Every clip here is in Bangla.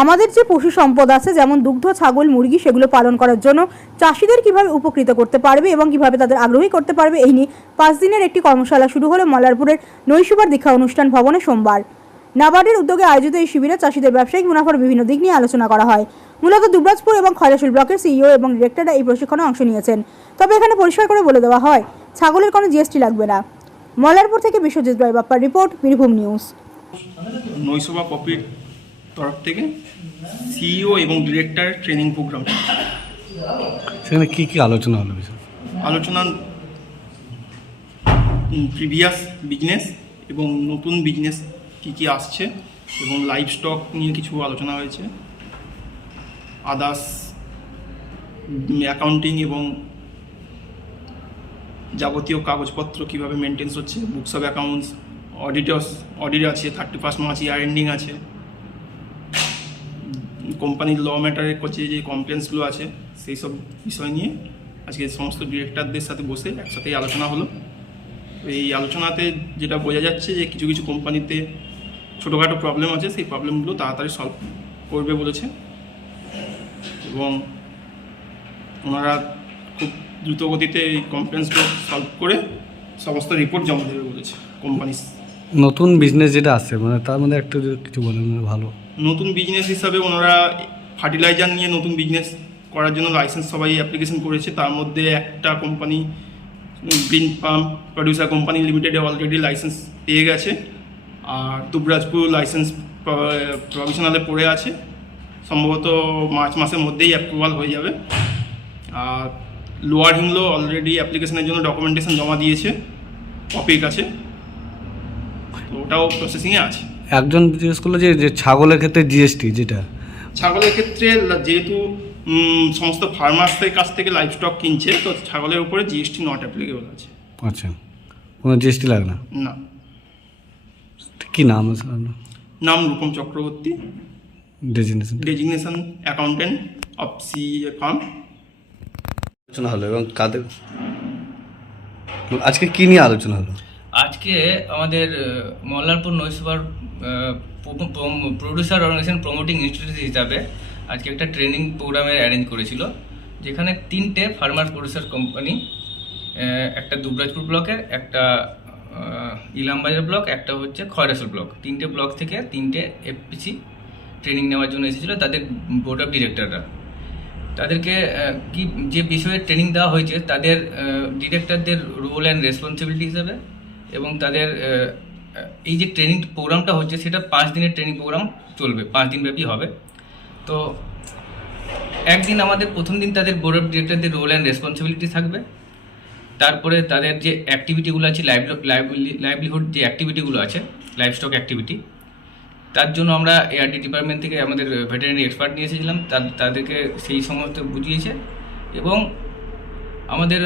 আমাদের যে পশু সম্পদ আছে, যেমন দুগ্ধ, ছাগল, মুরগি, সেগুলো পালন করার জন্য চাষিদের কীভাবে উপকৃত করতে পারবে এবং কীভাবে তাদের আগ্রহী করতে পারবে, এই নিয়ে পাঁচ দিনের একটি কর্মশালা শুরু হলো মল্লারপুরের নৈশবার দীক্ষা অনুষ্ঠান ভবনে সোমবার। নাবার্ডের উদ্যোগে আয়োজিত এই শিবিরে চাষিদের ব্যবসায়িক মুনাফার বিভিন্ন দিক নিয়ে আলোচনা করা হয়। মূলত দুবরাজপুর এবং খয়রাশুল ব্লকের সিইও এবং ডিরেক্টররা এই প্রশিক্ষণে অংশ নিয়েছেন। তবে এখানে পরিষ্কার করে বলে দেওয়া হয়, ছাগলের কোনো জিএসটি লাগবে না। মল্লারপুর থেকে বিশ্বজিৎ রায় বাপ্পার রিপোর্ট, বীরভূম নিউজ। নৈশবা কপির তরফ থেকে সিইও এবং ডিরেক্টর ট্রেনিং প্রোগ্রাম। সেখানে কী কী আলোচনা হলো আলোচনা প্রিভিয়াস বিজনেস এবং নতুন বিজনেস কী কী আসছে এবং লাইভ স্টক নিয়ে কিছু আলোচনা হয়েছে। আদার্স অ্যাকাউন্টিং এবং যাবতীয় কাগজপত্র কীভাবে মেনটেন্স হচ্ছে books of accounts auditors audit আছে thirty first March year ending আছে। কোম্পানির ল ম্যাটারের কাছে যে কমপ্লেন্সগুলো আছে, সেই সব বিষয় নিয়ে আজকে সমস্ত ডিরেক্টরদের সাথে বসে একসাথেই আলোচনা হলো। এই আলোচনাতে যেটা বোঝা যাচ্ছে যে কিছু কিছু কোম্পানিতে ছোটোখাটো প্রবলেম আছে, সেই প্রবলেমগুলো তাড়াতাড়ি সলভ করবে বলেছে। এবং ওনারা খুব দ্রুত গতিতে এই কমপ্লেন্সগুলো সলভ করে সমস্ত রিপোর্ট জমা দেবে বলেছে কোম্পানি নতুন বিজনেস যেটা আছে মানে তার মধ্যে একটা কিছু বলেন মানে ভালো। নতুন বিজনেস হিসাবে ওনারা ফার্টিলাইজার নিয়ে নতুন বিজনেস করার জন্য লাইসেন্স সবাই অ্যাপ্লিকেশন করেছে। তার মধ্যে একটা company green pump producer company লিমিটেডে অলরেডি লাইসেন্স পেয়ে গেছে। আর দুবরাজপুর লাইসেন্স প্রভিশনালে পড়ে আছে। সম্ভবত মার্চ মাসের মধ্যেই অ্যাপ্রুভাল হয়ে যাবে। আর লোয়ার হিংলো অলরেডি অ্যাপ্লিকেশনের জন্য ডকুমেন্টেশন জমা দিয়েছে। কপির কাছে। তো ওটাও প্রসেসিংয়ে আছে। একজন জিজ্ঞেস করল যে যে ছাগলের ক্ষেত্রে জিএসটি যেটা। ছাগলের ক্ষেত্রে যেহেতু সমস্ত ফার্মার্সদের কাছ থেকে লাইভ স্টক কিনছে তো ছাগলের উপরে জিএসটি নট অ্যাপ্লিকেবল আছে। আচ্ছা। কোনো জিএসটি লাগে না? না। কী নাম আছে নাম Rupam Chakraborty. Designation designation accountant of C firm আলোচনা হলো এবং কাদের আজকে কী নিয়ে আলোচনা হলো? আজকে আমাদের মল্লারপুর নৈশবার প্রডিউসার অর্গানাইজেশন প্রমোটিং ইনস্টিটিউট হিসাবে আজকে একটা ট্রেনিং প্রোগ্রামের অ্যারেঞ্জ করেছিল, যেখানে তিনটে ফার্মার প্রডিউসার কোম্পানি একটা দুবরাজপুর ব্লকের, একটা ইলামবাজার ব্লক, একটা হচ্ছে খয়রাসুল ব্লক। তিনটে ব্লক থেকে তিনটে এফপিসি ট্রেনিং নেওয়ার জন্য এসেছিল তাদের বোর্ড অফ ডিরেক্টররা তাদেরকে কি, যে বিষয়ে ট্রেনিং দেওয়া হয়েছে, তাদের ডিরেক্টরদের রোল অ্যান্ড রেসপন্সিবিলিটি হিসেবে এবং তাদের এই যে ট্রেনিং প্রোগ্রামটা হচ্ছে, সেটা পাঁচ দিনের ট্রেনিং প্রোগ্রাম চলবে, পাঁচ দিন ব্যাপী হবে। তো একদিন আমাদের প্রথম দিন তাদের বোর্ড অফ ডিরেক্টরদের রোল অ্যান্ড রেসপন্সিবিলিটি থাকবে। তারপরে তাদের যে অ্যাক্টিভিটিগুলো আছে লাইভলিহুড যে অ্যাক্টিভিটিগুলো আছে লাইভ স্টক অ্যাক্টিভিটি তার জন্য আমরা এআরডি ডিপার্টমেন্ট থেকে আমাদের ভেটেরিনারি এক্সপার্ট নিয়ে এসেছিলাম। তাদেরকে সেই সমস্ত বুঝিয়েছে এবং আমাদের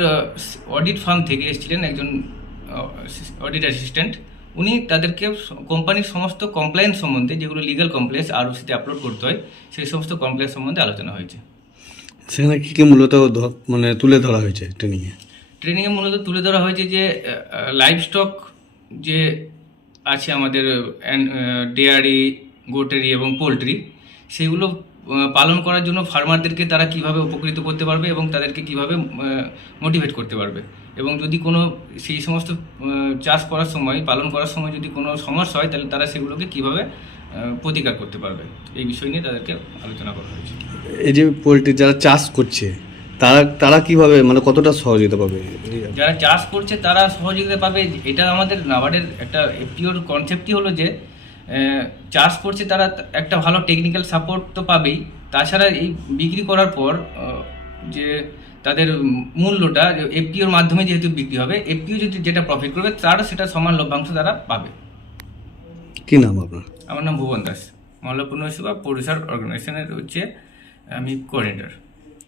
অডিট ফার্ম থেকে এসেছিলেন একজন অডিট অ্যাসিস্ট্যান্ট উনি তাদেরকে কোম্পানির সমস্ত কমপ্লায়েন্স সম্বন্ধে যেগুলো লিগাল কমপ্লেন্স আরওসিতে আপলোড করতে হয় সেই সমস্ত কমপ্লেন্স সম্বন্ধে আলোচনা হয়েছে। সেখানে কি কি মূলত মানে তুলে ধরা হয়েছে ট্রেনিংয়ে ট্রেনিংয়ে মূলত তুলে ধরা হয়েছে যে লাইভ স্টক যে আছে আমাদের ডেয়ারি গোটারি এবং পোলট্রি সেগুলো পালন করার জন্য ফার্মারদেরকে তারা কীভাবে উপকৃত করতে পারবে এবং তাদেরকে কীভাবে মোটিভেট করতে পারবে। এবং যদি কোনো সেই সমস্ত চাষ করার সময় পালন করার সময় যদি কোনো সমস্যা হয় তাহলে তারা সেগুলোকে কীভাবে প্রতিকার করতে পারবে? এই বিষয় নিয়ে তাদেরকে আলোচনা করা হয়েছে। এই যে পোলট্রি যারা চাষ করছে তারা তারা কীভাবে মানে কতটা সহযোগিতা পাবে? যারা চাষ করছে তারা সহযোগিতা পাবে এটা আমাদের নাবার্ডের একটা পিওর কনসেপ্টই হলো যে চাষ করছে তারা একটা ভালো টেকনিক্যাল সাপোর্ট তো পাবেই। তাছাড়া এই বিক্রি করার পর যে তাদের মূল্যটা এফপিওর মাধ্যমে যেহেতু বিক্রি হবে এফপিও যদি যেটা প্রফিট করবে তারা সেটা সমান লভ্যাংশ তারা পাবে। কি নাম আপনার? আমার নাম ভুবন দাস। মল্লপূর্ণ সেবা প্রডিউসার অর্গানাইজেশনের হচ্ছে আমি কোঅর্ডিনেটর